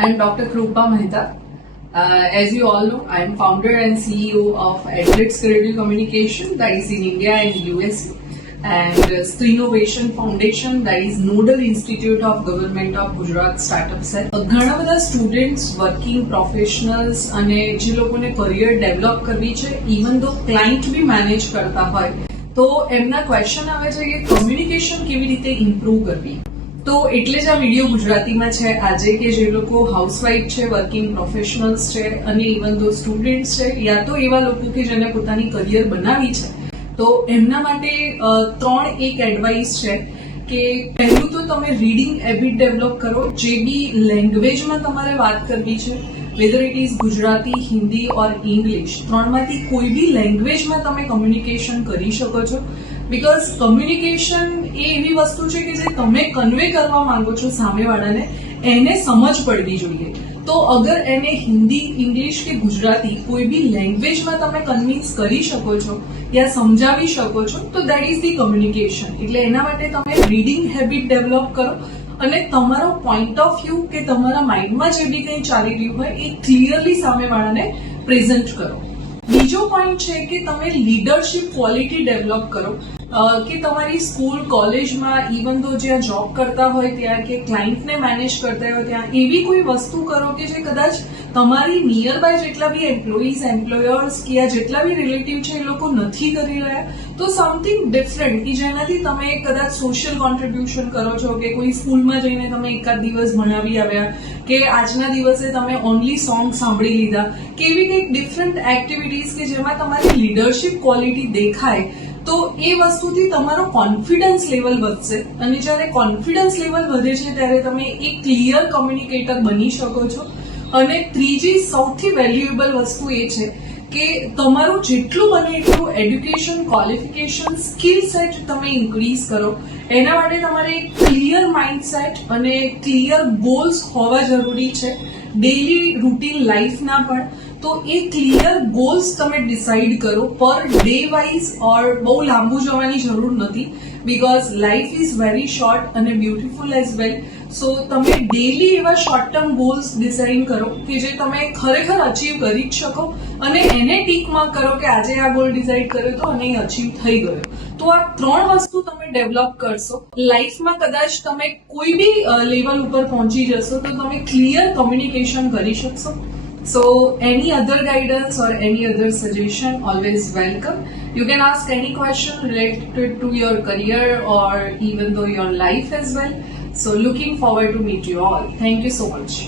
I'm Dr. Krupa Mehta. As you all know, I am founder and CEO of Adlitz Credible Communication, that is in India and USA, and Strinnovation Foundation, that is Nodal Institute of Government of Gujarat Startup Cell. ઘણા બધા students, working professionals અને જે લોકોને career develop કરવી છે, even ધો client બી manage કરતા હોય, તો એમના ક્વેશ્ચન આવે છે કે કમ્યુનિકેશન કેવી રીતે ઇમ્પ્રૂવ કરવી. તો એટલે જ આ વિડીયો ગુજરાતીમાં છે આજે, કે જે લોકો હાઉસવાઇફ છે, વર્કિંગ પ્રોફેશનલ્સ છે અને ઇવન ધો સ્ટુડન્ટ્સ છે, યા તો એવા લોકો કે જેને પોતાની કરિયર બનાવી છે, તો એમના માટે 3 એડવાઇસ છે કે પહેલું તો તમે રીડિંગ હેબિટ ડેવલપ કરો. જે બી લેંગ્વેજમાં તમારે વાત કરવી છે, weather it is Gujarati, Hindi or English, ત્રણમાંથી કોઈ બી લેંગ્વેજમાં તમે કમ્યુનિકેશન કરી શકો છો. બીકોઝ કમ્યુનિકેશન એ એવી વસ્તુ છે કે જે તમે કન્વે કરવા માંગો છો સામેવાળાને, એને સમજ પડવી જોઈએ. તો અગર એને હિન્દી, ઇંગ્લિશ કે ગુજરાતી કોઈ બી લેંગ્વેજમાં તમે કન્વિન્સ કરી શકો છો યા સમજાવી શકો છો, તો દેટ ઇઝ ધી કમ્યુનિકેશન. એટલે એના માટે તમે રીડિંગ હેબિટ ડેવલપ કરો અને તમારો પોઈન્ટ ઓફ વ્યૂ કે તમારા માઇન્ડમાં જે બી કંઈ ચાલી રહ્યું હોય એ ક્લિયરલી સામેવાળાને પ્રેઝન્ટ કરો. બીજો પોઈન્ટ છે કે તમે લીડરશિપ ક્વોલિટી ડેવલપ કરો, કે તમારી સ્કૂલ, કોલેજમાં, ઇવન ધો જ્યાં જોબ કરતા હોય ત્યાં, કે ક્લાયન્ટને મેનેજ કરતા હોય ત્યાં, એવી કોઈ વસ્તુ કરો કે જે કદાચ તમારી નિયર બાય જેટલા બી એમ્પ્લોઈઝ, એમ્પ્લોયર્સ કે જેટલા બી રિલેટિવ છે એ લોકો નથી કરી રહ્યા, તો સમથિંગ ડિફરન્ટ કે જેનાથી તમે કદાચ સોશિયલ કોન્ટ્રીબ્યુશન કરો છો, કે કોઈ સ્કૂલમાં જઈને તમે એકાદ દિવસ ભણાવી આવ્યા, કે આજના દિવસે તમે ઓનલી સોંગ સાંભળી લીધા, કે એવી કંઈક ડિફરન્ટ એક્ટિવિટીઝ કે જેમાં તમારી લીડરશિપ ક્વોલિટી દેખાય, તો એ વસ્તુથી તમારો કોન્ફિડન્સ લેવલ વધશે. અને જ્યારે કોન્ફિડન્સ લેવલ વધે છે ત્યારે તમે એક ક્લિયર કમ્યુનિકેટર બની શકો છો. અને ત્રીજી સૌથી વેલ્યુએબલ વસ્તુ એ છે કે તમારું જેટલું બને એટલું એડ્યુકેશન, ક્વોલિફિકેશન, સ્કિલ સેટ તમે ઇન્ક્રીઝ કરો. એના માટે તમારે એક ક્લિયર માઇન્ડસેટ અને ક્લિયર ગોલ્સ હોવા જરૂરી છે, ડેઇલી રૂટીન લાઈફના પણ. તો એ ક્લિયર ગોલ્સ તમે ડિસાઇડ કરો પર ડે વાઇઝ, ઓર બહુ લાંબુ જવાની જરૂર નથી, because life is very short અને બ્યુટીફુલ એઝ વેલ. સો તમે ડેલી એવા શોર્ટ ટર્મ ગોલ્સ ડિસાઇડ કરો કે જે તમે ખરેખર અચીવ કરી જ શકો, અને એને ટીકમાં કરો કે આજે આ ગોલ ડિસાઇડ કર્યો તો અને એ અચીવ થઈ ગયો. તો આ 3 વસ્તુ તમે ડેવલપ કરશો, લાઈફમાં કદાચ તમે કોઈ બી લેવલ ઉપર પહોંચી જશો તો તમે ક્લિયર કમ્યુનિકેશન કરી શકશો. So any other guidance or any other suggestion, always welcome. You can ask any question related to your career or even though your life as well. So looking forward to meet you all. Thank you so much.